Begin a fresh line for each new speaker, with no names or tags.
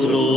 Rasulullah